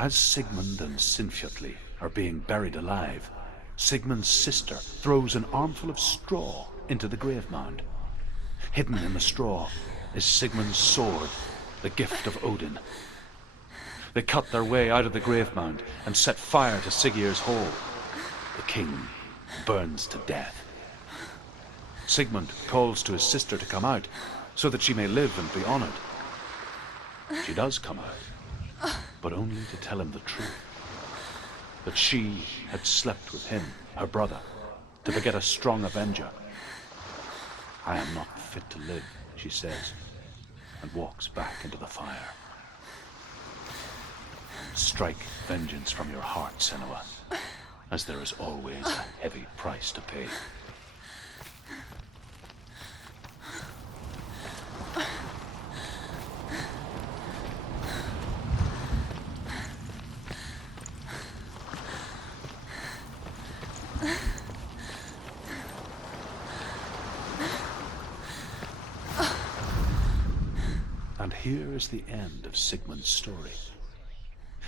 As Sigmund and Sinfjotli are being buried alive, Sigmund's sister throws an armful of straw into the grave mound. Hidden in the straw is Sigmund's sword, the gift of Odin. They cut their way out of the grave mound and set fire to Siggeir's hall. The king burns to death. Sigmund calls to his sister to come out so that she may live and be honored. She does come out, but only to tell him the truth. That she had slept with him, her brother, to beget a strong avenger. I am not fit to live, she says, and walks back into the fire. Strike vengeance from your heart, Senua, as there is always a heavy price to pay. And here is the end of Sigmund's story.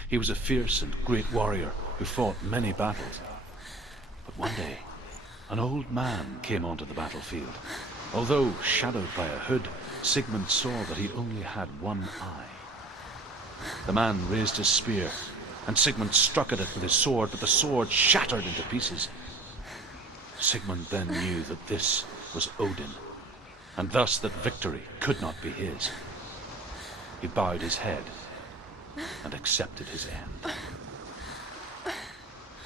He was a fierce and great warrior who fought many battles. But one day, an old man came onto the battlefield. Although shadowed by a hood, Sigmund saw that he only had one eye. The man raised his spear, and Sigmund struck at it with his sword, but the sword shattered into pieces. Sigmund then knew that this was Odin, and thus that victory could not be his. He bowed his head and accepted his end.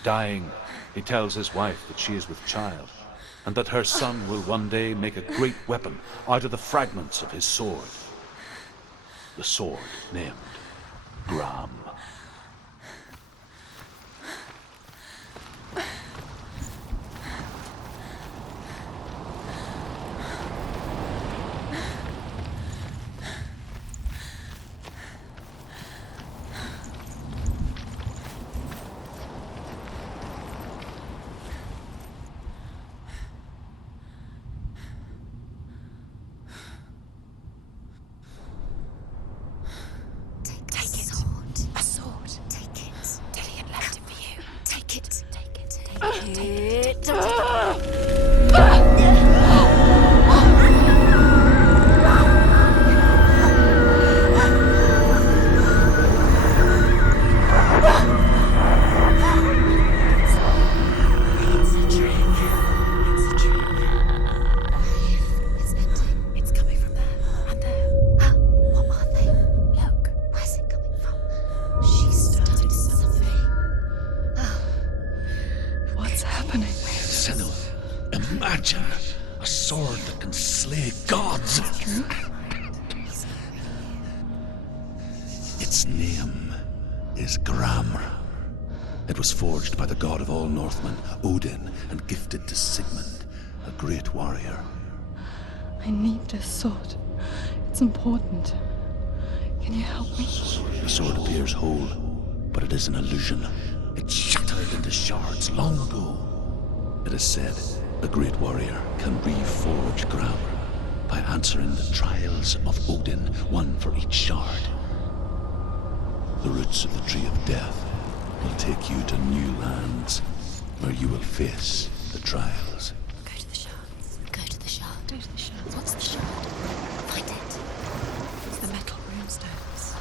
Dying, he tells his wife that she is with child, and that her son will one day make a great weapon out of the fragments of his sword. The sword named Gram. Its name is Gram. It was forged by the god of all Northmen, Odin, and gifted to Sigmund, a great warrior. I need this sword. It's important. Can you help me? The sword appears whole, but it is an illusion. It shattered into shards long ago. It is said a great warrior can reforge Gram by answering the trials of Odin, one for each shard. The roots of the Tree of Death will take you to new lands, where you will face the trials. Go to the shards. Go to the shard. Go to the shards. What's the shard? Find it. It's the metal runestones.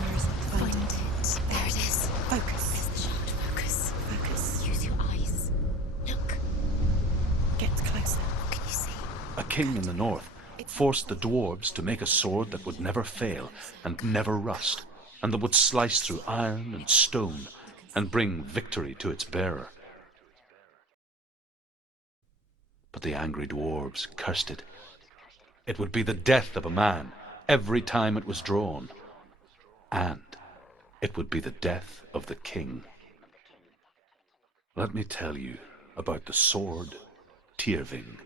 Where is it? Find it. There it is. Focus. There's the shard. Focus. Focus. Use your eyes. Look. Get closer. What can you see? A king in the north forced the dwarves to make a sword that would never fail and never rust, and that would slice through iron and stone and bring victory to its bearer. But the angry dwarves cursed it. It would be the death of a man every time it was drawn, and it would be the death of the king. Let me tell you about the sword Tyrving.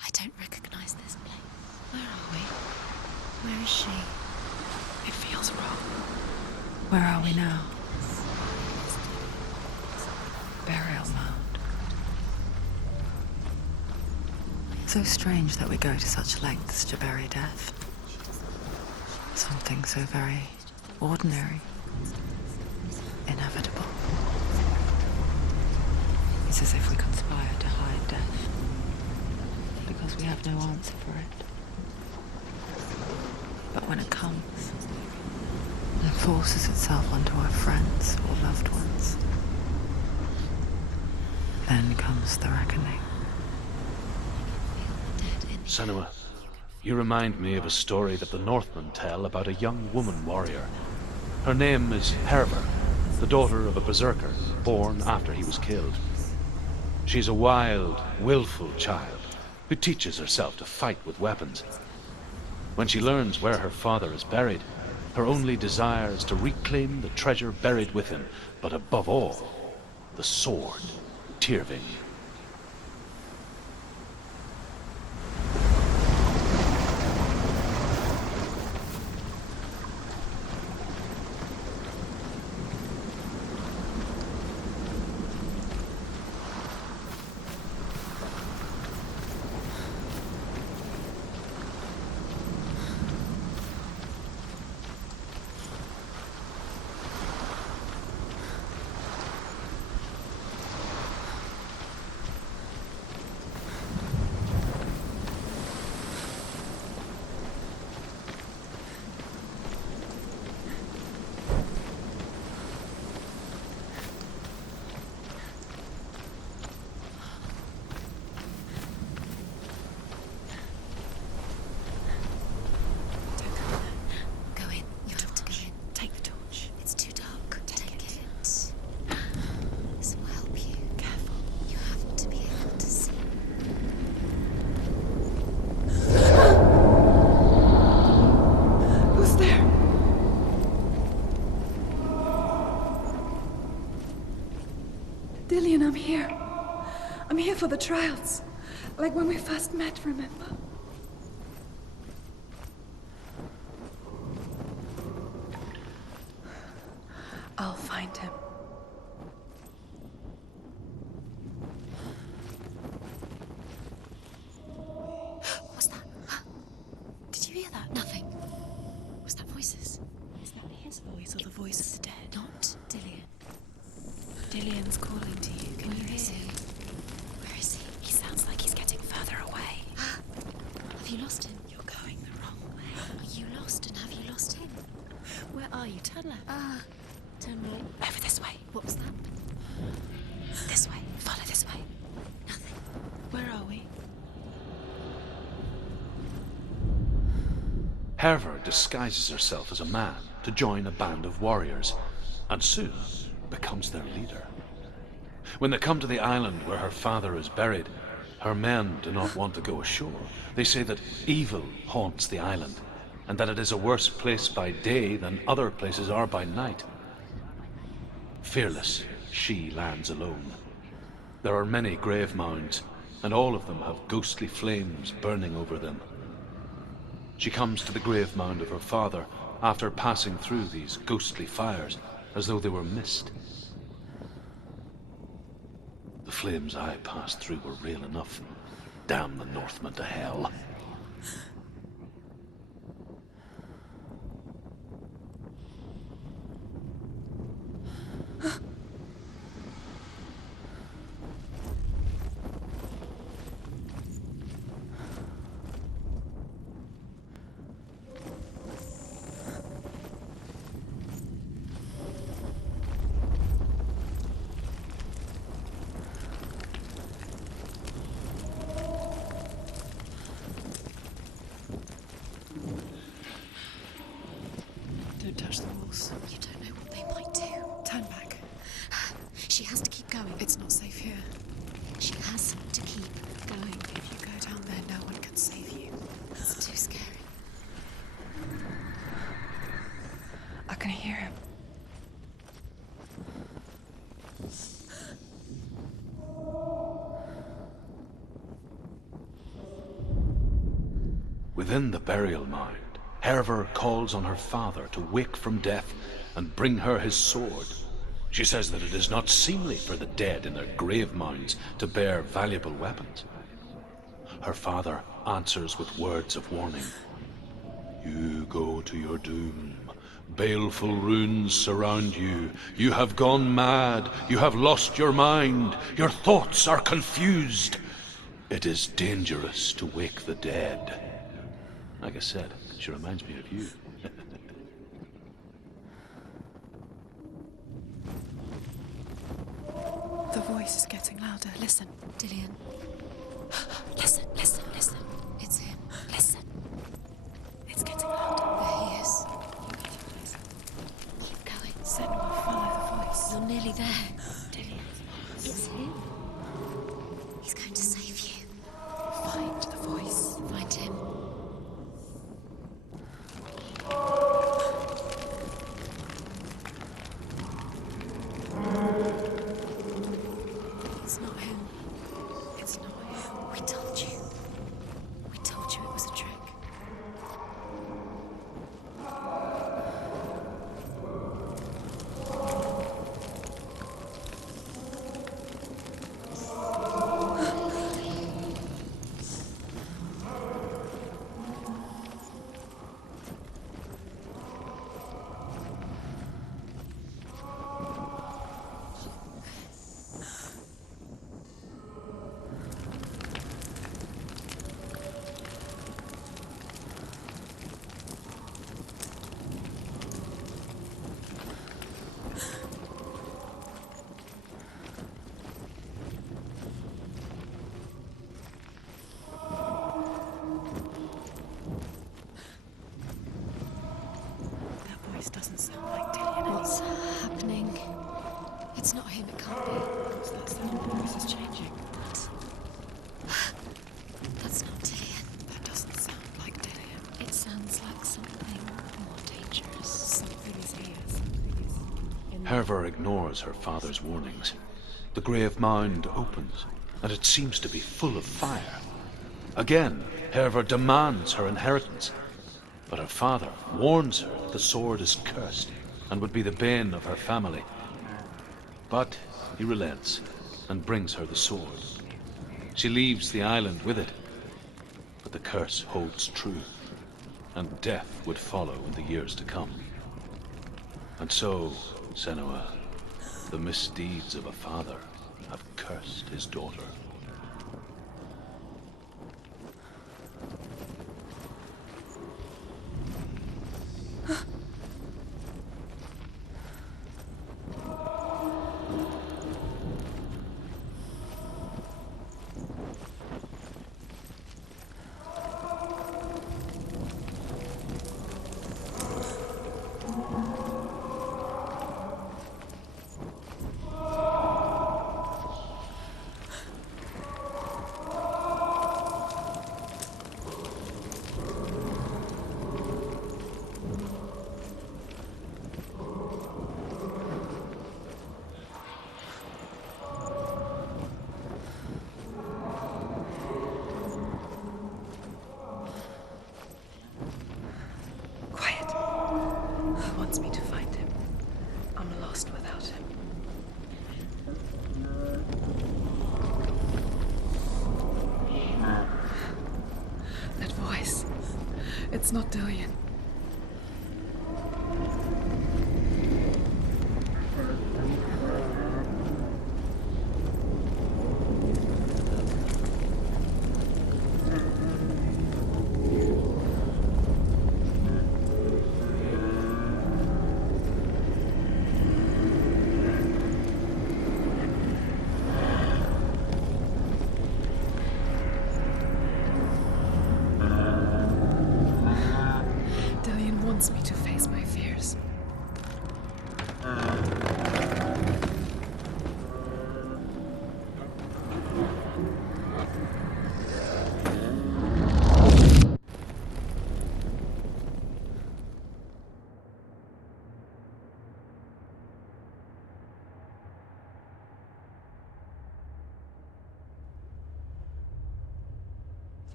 I don't recognize this place. Where are we? Where is she? It feels wrong. Where are we now? Burial mound. So strange that we go to such lengths to bury death. Something so very ordinary, inevitable. It's as if we conspire to hide death, because we have no answer for it. But when it comes, it forces itself onto our friends or loved ones. Then comes the reckoning. Senua, you remind me of a story that the Northmen tell about a young woman warrior. Her name is Herver, the daughter of a berserker, born after he was killed. She's a wild, willful child who teaches herself to fight with weapons. When she learns where her father is buried, her only desire is to reclaim the treasure buried with him, but above all, the sword, Tyrving. Dillion, I'm here. I'm here for the trials. Like when we first met, remember? I'll find him. What's that? Did you hear that? Nothing. Was that voices? Is that his voice or the voice of the dead? Not Dillion. Dillion's calling to you. Can you hear him? Where is he? He sounds like he's getting further away. Have you lost him? You're going the wrong way. Are you lost, and have you lost him? Where are you? Turn left. Turn right. Over this way. What was that? This way. Follow this way. Nothing. Where are we? Herver disguises herself as a man to join a band of warriors, and soon becomes their leader. When they come to the island where her father is buried, her men do not want to go ashore. They say that evil haunts the island, and that it is a worse place by day than other places are by night. Fearless, she lands alone. There are many grave mounds, and all of them have ghostly flames burning over them. She comes to the grave mound of her father after passing through these ghostly fires, as though they were mist. The flames I passed through were real enough. Damn the Northmen to hell. Don't touch the walls. You don't know what they might do. Turn back. She has to keep going. It's not safe here. She has to keep going. If you go down there, no one can save you. It's too scary. I can hear him. Within the burial mound, Herver calls on her father to wake from death and bring her his sword. She says that it is not seemly for the dead in their grave mounds to bear valuable weapons. her father answers with words of warning. You go to your doom. Baleful runes surround you. You have gone mad. You have lost your mind. Your thoughts are confused. It is dangerous to wake the dead. Like I said, she reminds me of you. The voice is getting louder. Listen. Dillian. Listen, listen, listen. It's him. Listen. It's getting louder. There he is. Keep going. Senua, follow the voice. You're nearly there. Dillian. It's him. He's going to save you. Find the voice. Find him. It's not him. It's not him. We told you. We told you it was a trick. That voice doesn't sound like Dillian What's anymore. happening? It's not him, it can't be. What's that sound? The voice is changing. That's not Dillian. That doesn't sound like Dillian. It sounds like something more dangerous. Something is here. Something is in Herver ignores her father's warnings. The grave mound opens, and it seems to be full of fire. Again, Herver demands her inheritance, but her father warns her that the sword is cursed and would be the bane of her family. But he relents and brings her the sword. She leaves the island with it, but the curse holds true, and death would follow in the years to come. And so, Senua, the misdeeds of a father have cursed his daughter. quiet. He wants me to find him. I'm lost without him. That voice. It's not Dillian. Dillian wants me to face my fears.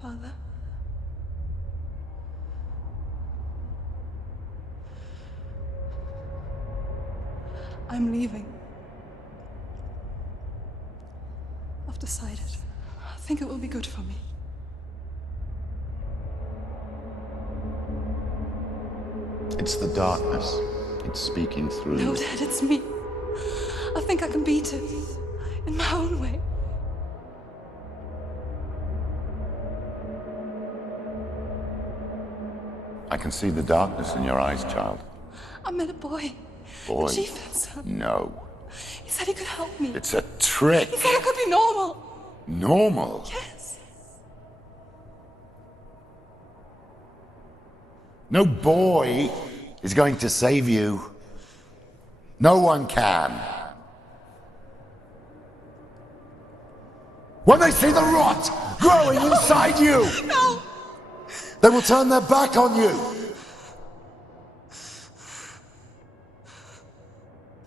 Father? I'm leaving. I've decided. I think it will be good for me. It's the darkness. It's speaking through No, you. Dad, it's me. I think I can beat it. In my own way. I can see the darkness in your eyes, child. I met a boy. Boy? The chieftain's son. No. He said he could help me. It's a trick. He said I could be normal. Normal? Yes. No boy is going to save you. No one can. When they see the rot growing inside you, No! they will turn their back on you.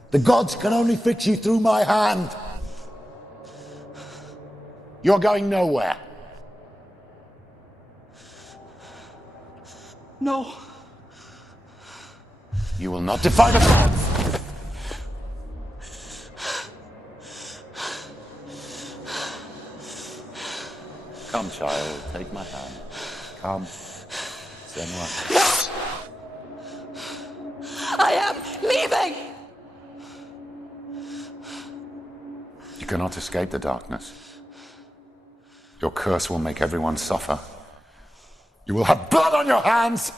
The gods can only fix you through my hand. You're going nowhere. No. You will not defy the gods. Come, child, take my hand. Come. Senua. I am leaving! You cannot escape the darkness. Your curse will make everyone suffer. You will have blood on your hands!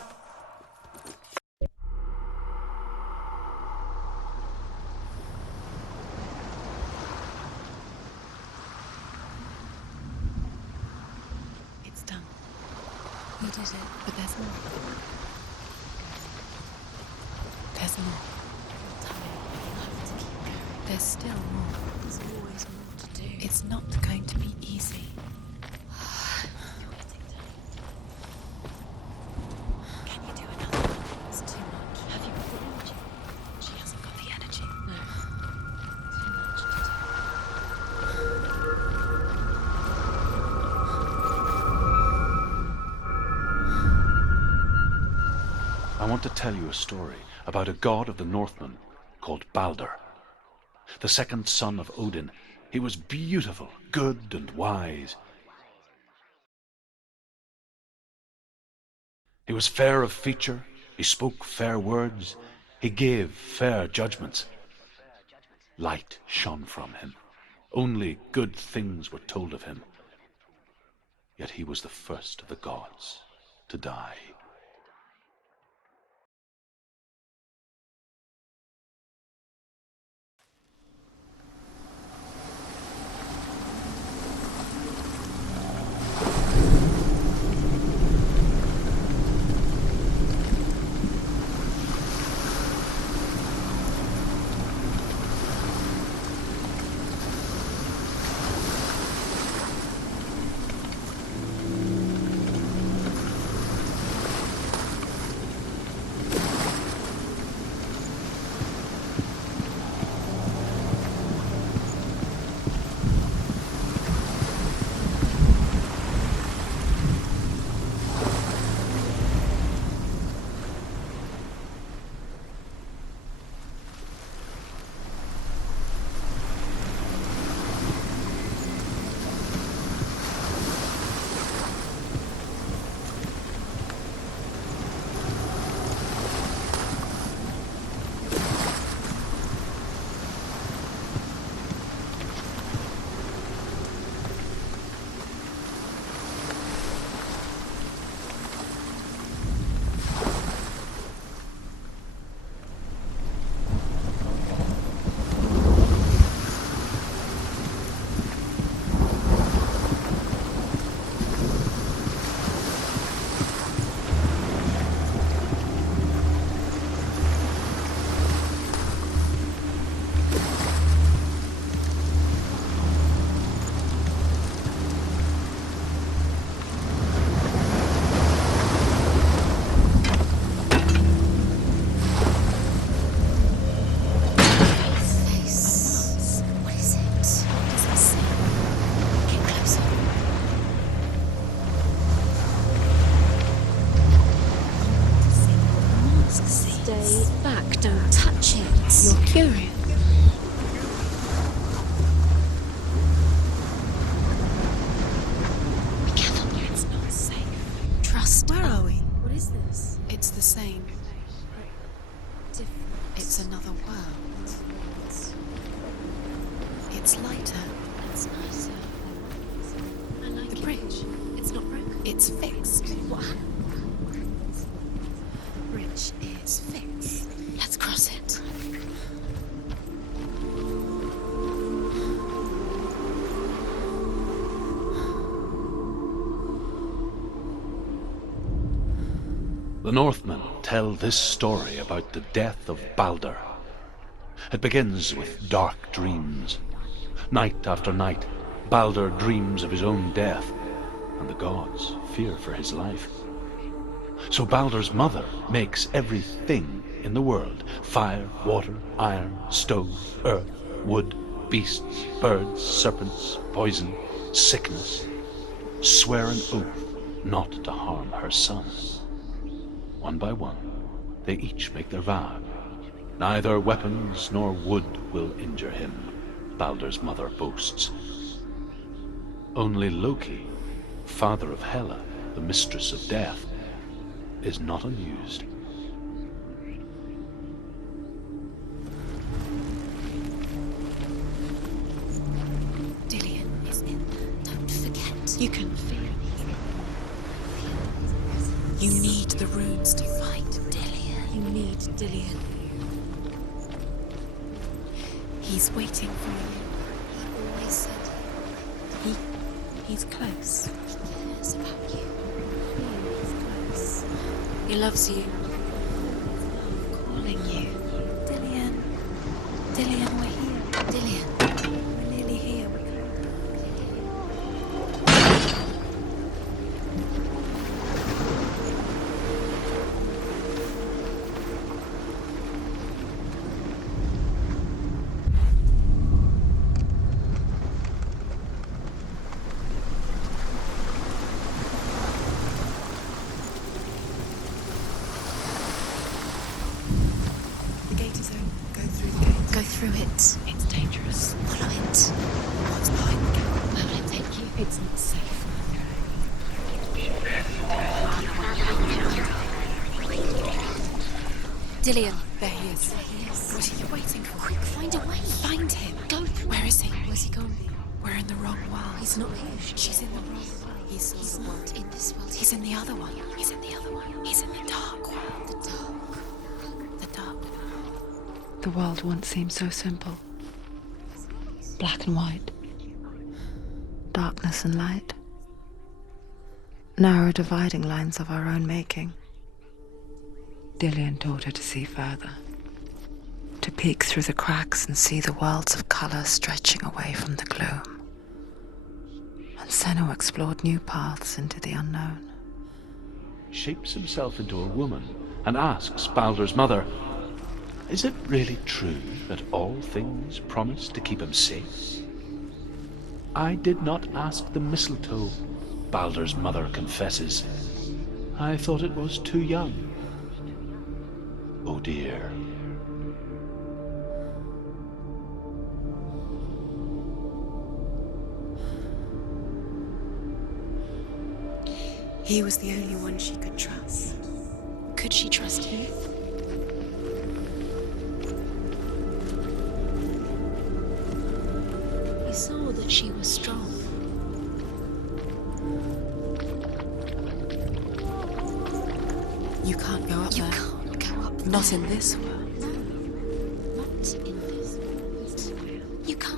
It's done. You did it, but there's more. There's more. There's still more. There's always more to do. It's not going to be easy. Can you do another one? It's too much. Have you got the energy? She hasn't got the energy. No. Too much to I want to tell you a story about a god of the Northmen called Balder. The second son of Odin. He was beautiful, good, and wise. He was fair of feature, he spoke fair words, he gave fair judgments. Light shone from him. Only good things were told of him. Yet he was the first of the gods to die. There's another world. It's lighter. It's nicer. I like the bridge. It's not broken. It's fixed. What happened? The bridge is fixed. Let's cross it. The Northmen tell this story about the death of Baldur. It begins with dark dreams. Night after night, Baldur dreams of his own death, and the gods fear for his life. So Baldur's mother makes everything in the world, fire, water, iron, stone, earth, wood, beasts, birds, serpents, poison, sickness, swear an oath not to harm her son. One by one, they each make their vow. Neither weapons nor wood will injure him, Baldur's mother boasts. Only Loki, father of Hela, the mistress of death, is not amused. Dillion is in there. Don't forget. You can feel it. You need the runes to fight Dillion. You need Dillion. He's waiting for you. He always said he's close. He cares about you. He's close. He loves you. Calling you. Dillion. Dillion, we're here. Dillion. We're nearly here. Through it. It's dangerous. Follow it. What's behind the gate? Where will it take you? It's not safe. Dillion. There he is. What are you waiting for? Quick, find a way. Find him. Go through. Where is he? Where's he gone? We're in the wrong world. He's not here. She's in the wrong world. He's not in this world. He's in the other one. He's in the other one. He's in the dark world. The dark. The dark. The world once seemed so simple. Black and white. Darkness and light. Narrow dividing lines of our own making. Dillion taught her to see further. To peek through the cracks and see the worlds of color stretching away from the gloom. And Senua explored new paths into the unknown. Shapes himself into a woman and asks Baldur's mother, is it really true that all things promise to keep him safe? I did not ask the mistletoe, Baldur's mother confesses. I thought it was too young. Oh dear. He was the only one she could trust. Could she trust him? He saw that she was strong. You can't go up there. You can't go up there. Not in this world. No, not in this world. You can't.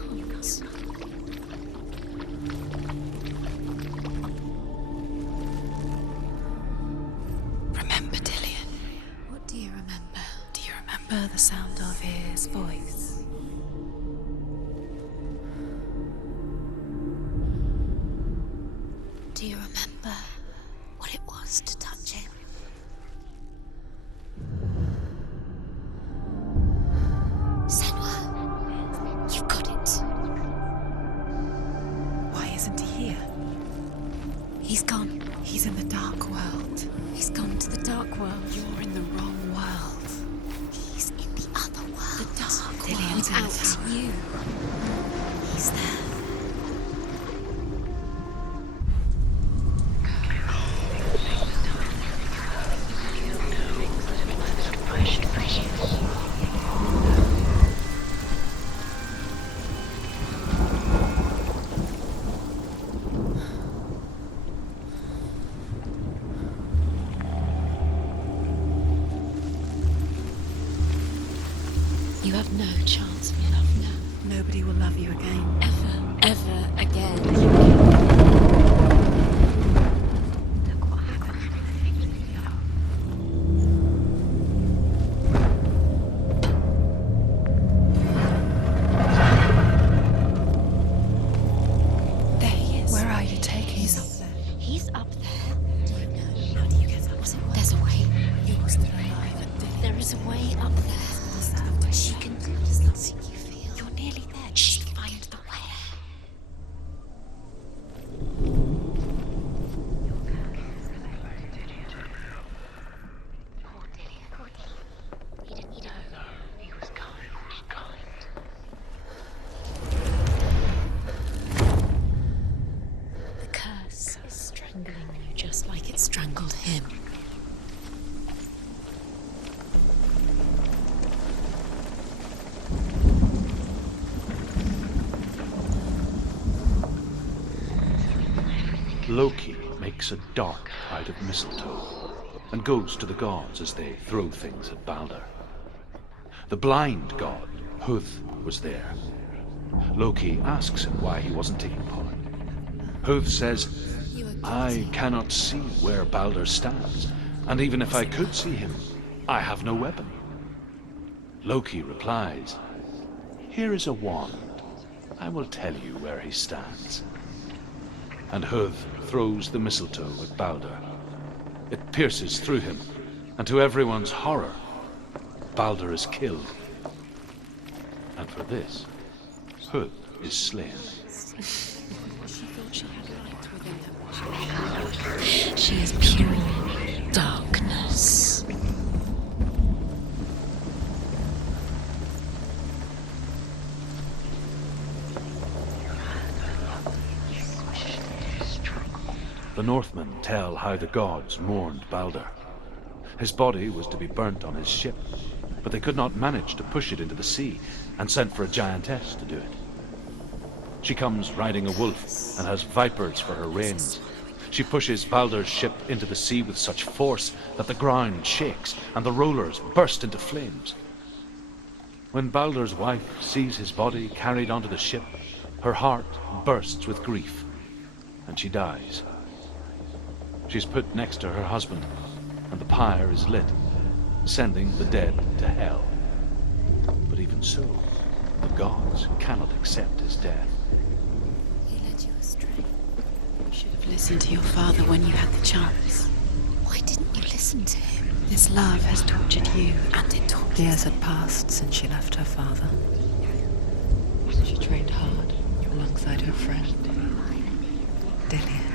Remember Dillion. What do you remember? Do you remember the sound of his voice? Do you remember what it was to touch him? Senua, you've got it. Why isn't he here? He's gone. He's in the dark world. He's gone to the dark world. You're in the wrong world. He's in the other world. The dark world. Without you. He's there. There's no chance for love now. Nobody will love you again. Ever again. Look what happened to the things we love. There he is. Where are you taking He's us? up there. He's up there. Do you know? How do you get up? There's a way. You're still alive. There is a way up there. She can see you feel. You're nearly there. Just find the way. Poor Dillian. He didn't know. He was kind. The curse is strangling you just like it strangled him. Loki makes a dark out of mistletoe and goes to the gods as they throw things at Balder. The blind god, Huth, was there. Loki asks him why he wasn't taking part. Huth says, I cannot see where Balder stands, and even if I could see him, I have no weapon. Loki replies, here is a wand. I will tell you where he stands. And Huth throws the mistletoe at Balder. It pierces through him, and to everyone's horror, Balder is killed. And for this, Huth is slain. She is pure darkness. The Northmen tell how the gods mourned Balder. His body was to be burnt on his ship, but they could not manage to push it into the sea, and sent for a giantess to do it. She comes riding a wolf and has vipers for her reins. She pushes Balder's ship into the sea with such force that the ground shakes and the rollers burst into flames. When Balder's wife sees his body carried onto the ship, her heart bursts with grief, and she dies. She's put next to her husband, and the pyre is lit, sending the dead to hell. But even so, the gods cannot accept his death. He led you astray. You should have listened to your father when you had the chance. Why didn't you listen to him? This love has tortured you. And it tortured Years had passed since she left her father. She trained hard alongside her friend, Dillian.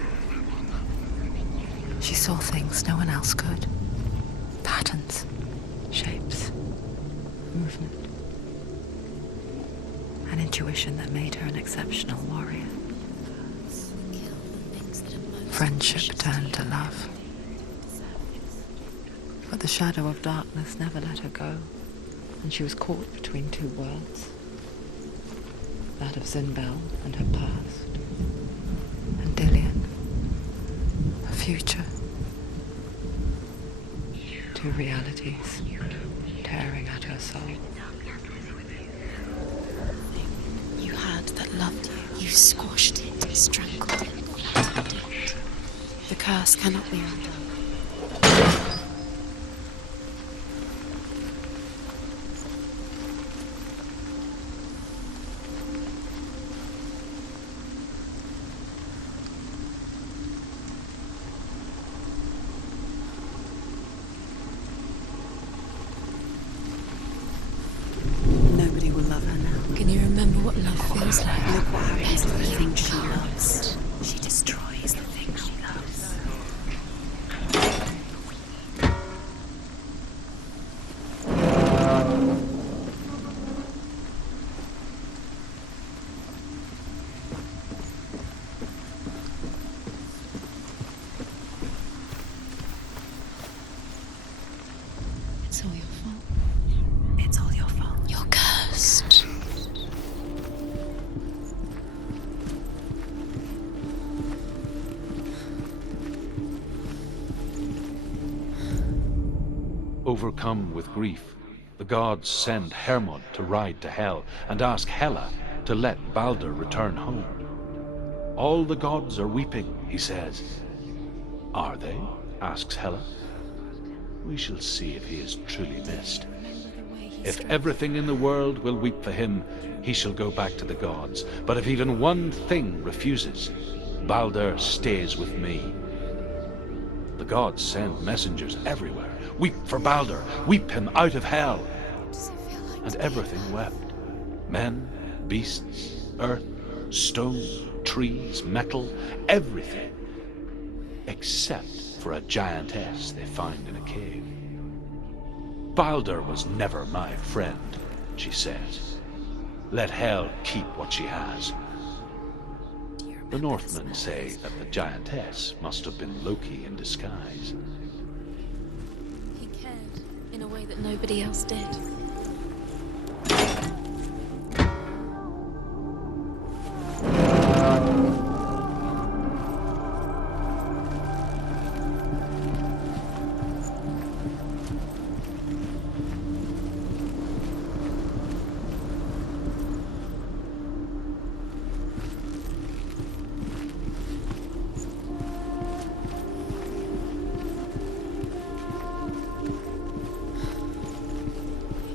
She saw things no one else could. Patterns, shapes, movement. An intuition that made her an exceptional warrior. Friendship turned to love. But the shadow of darkness never let her go, and she was caught between two worlds. That of Zinbel and her past, and Dillian, her future. Two realities tearing at her soul. You had that loved you. You squashed it, strangled it, flattened it. The curse cannot be undone. Nobody will love her now. Can you remember what love feels like? Look what happens to the Everything things she loves. She destroys the things she loves. It's all your fault. It's all your fault. You're cursed. Overcome with grief, The gods send Hermod to ride to Hell and ask Hela to let Balder return home. All the gods are weeping, he says. Are they? Asks Hela. We shall see if he is truly missed. If everything in the world will weep for him, he shall go back to the gods. But if even one thing refuses, Balder stays with me. The gods send messengers everywhere. Weep for Balder, weep him out of Hell. And everything wept. Men, beasts, earth, stone, trees, metal, everything. Except for a giantess they find in a cave. Balder was never my friend, she says. Let Hel keep what she has. The Northmen say that the giantess must have been Loki in disguise. He cared in a way that nobody else did.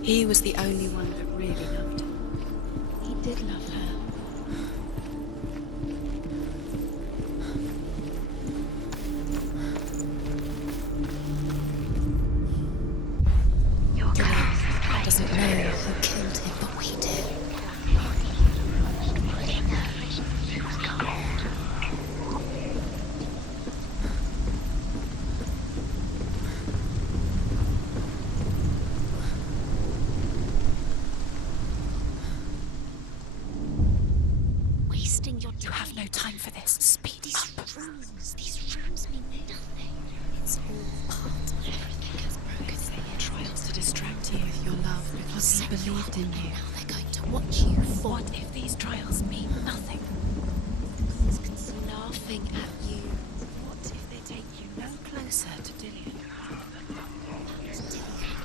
He was the only one that really loved her. He did love her. Your ghost doesn't know who killed him, but we do. You have no time for this. Speed up. These rooms mean nothing. It's all part of everything has broken. They trials to distract you with your love because he believed in you. Now they're going to watch you fall. What if these trials mean nothing? He's laughing at you. What if they take you no closer to Dillion?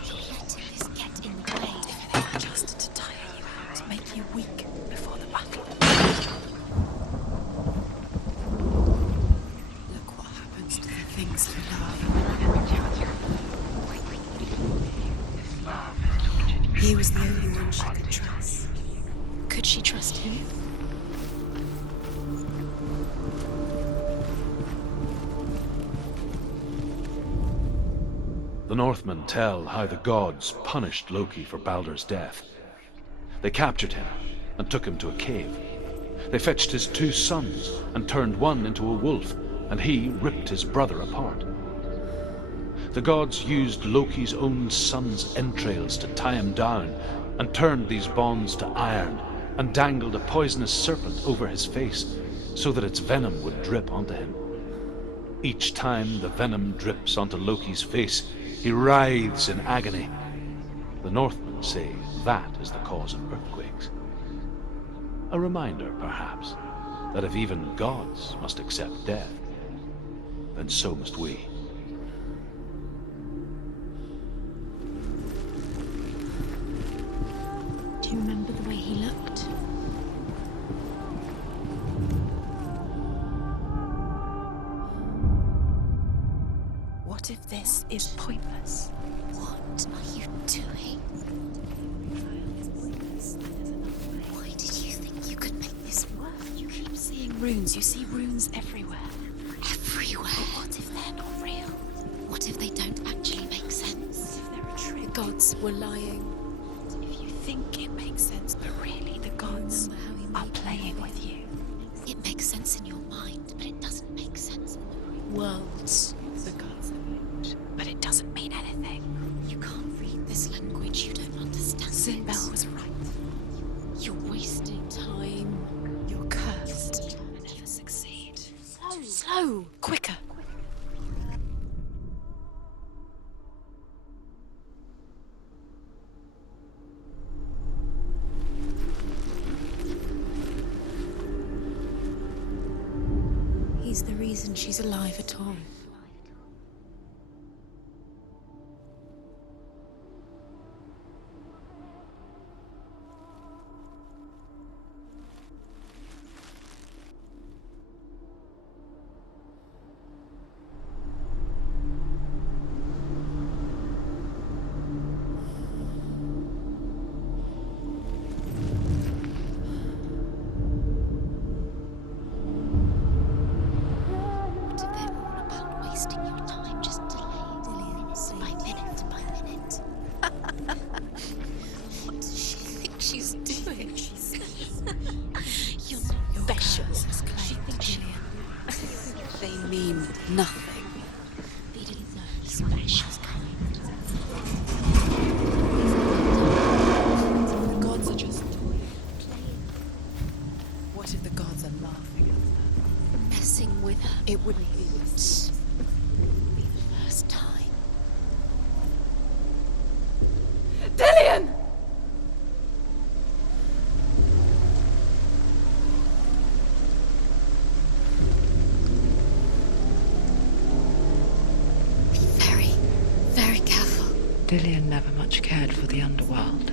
You're letting this get in the way. If they were just to tire you out, make you weak before the battle. Things you love. He was the only one she could trust. Could she trust him? The Northmen tell how the gods punished Loki for Balder's death. They captured him and took him to a cave. They fetched his 2 sons and turned one into a wolf, and he ripped his brother apart. The gods used Loki's own son's entrails to tie him down, and turned these bonds to iron, and dangled a poisonous serpent over his face, so that its venom would drip onto him. Each time the venom drips onto Loki's face, he writhes in agony. The Northmen say that is the cause of earthquakes. A reminder, perhaps, that if even gods must accept death, then so must we. Do you remember the way he looked? What if this is pointless? What are you doing? Why did you think you could make this work? You keep seeing runes. You see runes everywhere. Everywhere? But what if they're not real? What if they don't actually make sense? If they're a trick? The gods were lying. If you think it makes sense, but really the gods are playing with you. It makes sense in your mind, but it doesn't make sense in the worlds. The gods are made, but it doesn't mean anything. You can't read this language, you don't understand. Sinbel was right. You're wasting time. You're cursed. You'll never succeed. Slow! Quicker! He's the reason she's alive at all. They mean nothing. They didn't know Smash was coming. The gods are just toying. What if the gods are laughing at her? Messing with her? It wouldn't be the first time. Dillion! Dillion never much cared for the underworld,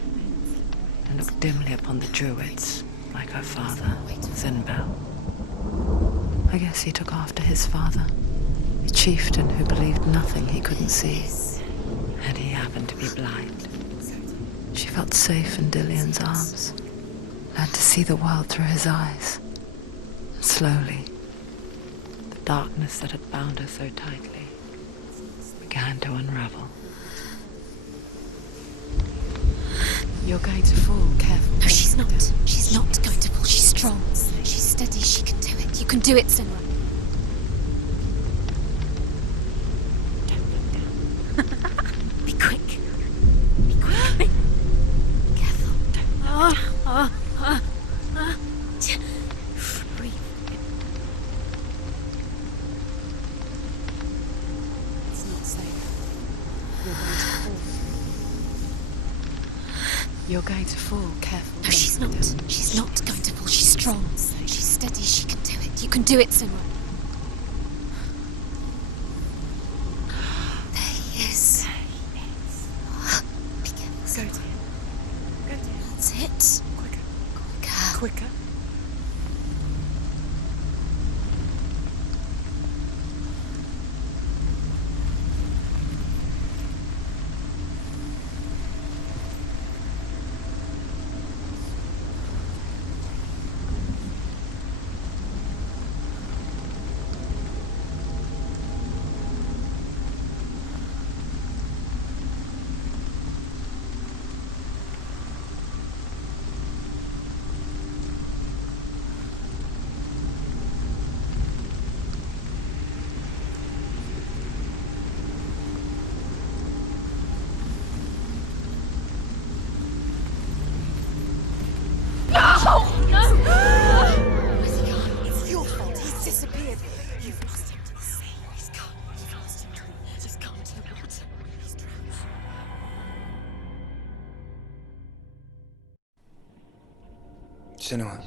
and looked dimly upon the druids, like her father, Zinbel. I guess he took after his father, a chieftain who believed nothing he couldn't see, and he happened to be blind. She felt safe in Dillion's arms, learned to see the world through his eyes. And slowly, the darkness that had bound her so tightly began to unravel. You're going to fall, careful. No, she's not. She's not going to fall. She's strong. She's steady. She can do it. You can do it, Senua. Be quick. Be quick. Careful. Breathe. It's not safe. You're going to fall. Careful. No, she's not. She's not going to fall. She's strong. She's steady. She can do it. You can do it, Senua. There he is. Be careful. Go to him. Go to him. That's it. Quicker. Quicker. Quicker. Senua,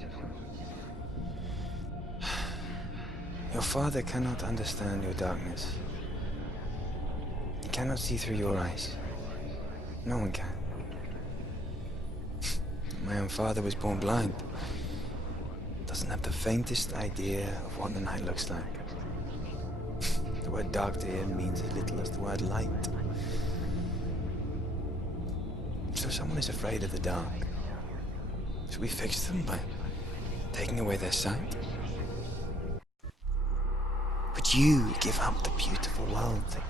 your father cannot understand your darkness. He cannot see through your eyes. No one can. My own father was born blind. Doesn't have the faintest idea of what the night looks like. The word dark to him means as little as the word light. So someone is afraid of the dark. Should we fix them by taking away their sight? Would you give up the beautiful world that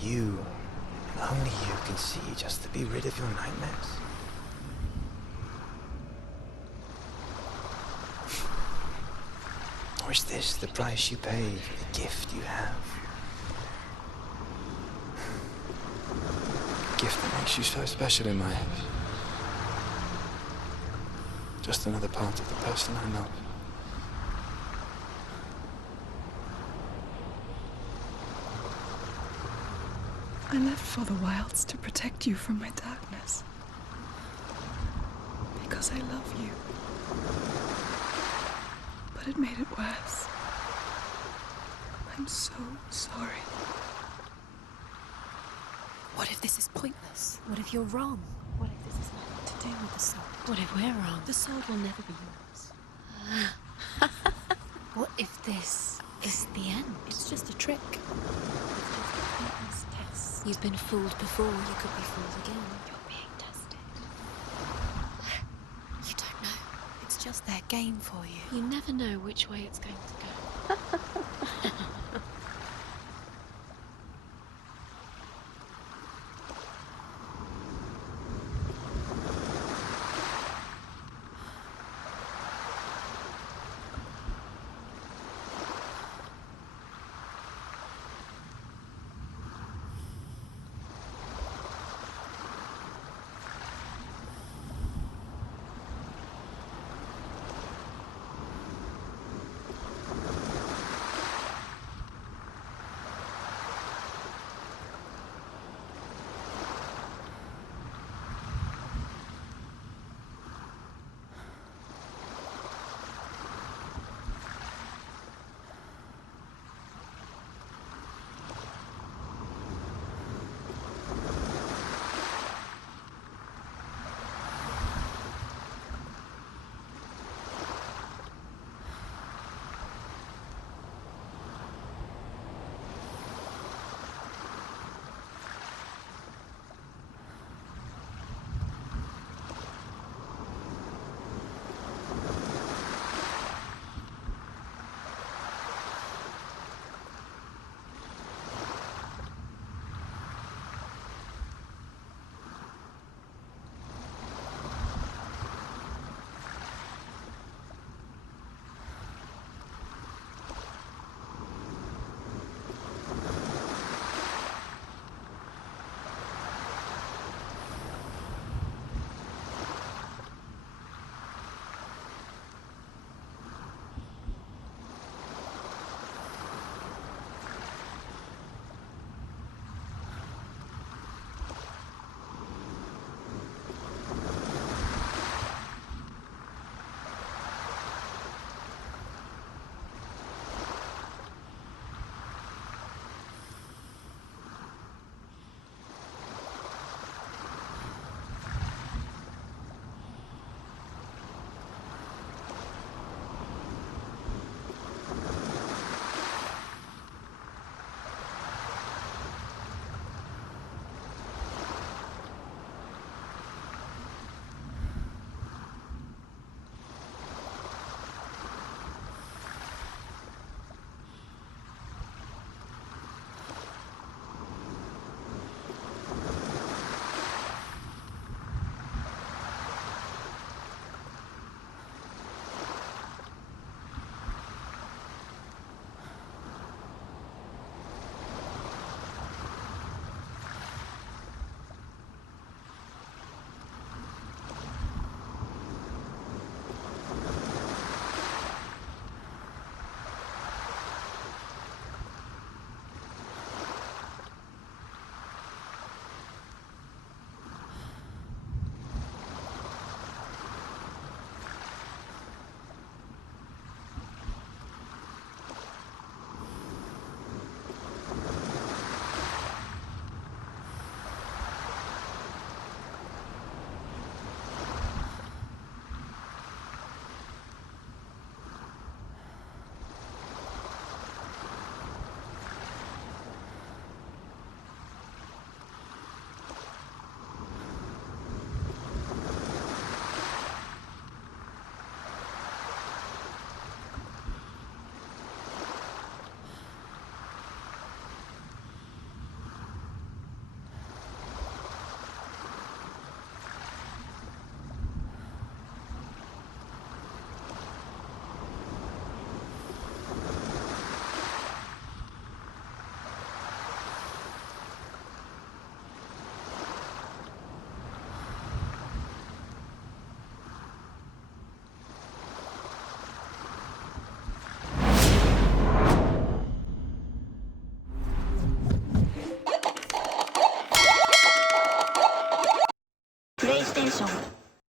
you, and only you, can see just to be rid of your nightmares? Or is this the price you pay for the gift you have? A gift that makes you so special in my eyes. Just another part of the person I love. I left for the wilds to protect you from my darkness. Because I love you. But it made it worse. I'm so sorry. What if this is pointless? What if you're wrong? What if this is nothing to do with the sword? What if we're wrong? The sword will never be yours. What if this is the end? It's just a trick. You've been fooled before, you could be fooled again. You're being tested. You don't know. It's just their game for you. You never know which way it's going to go.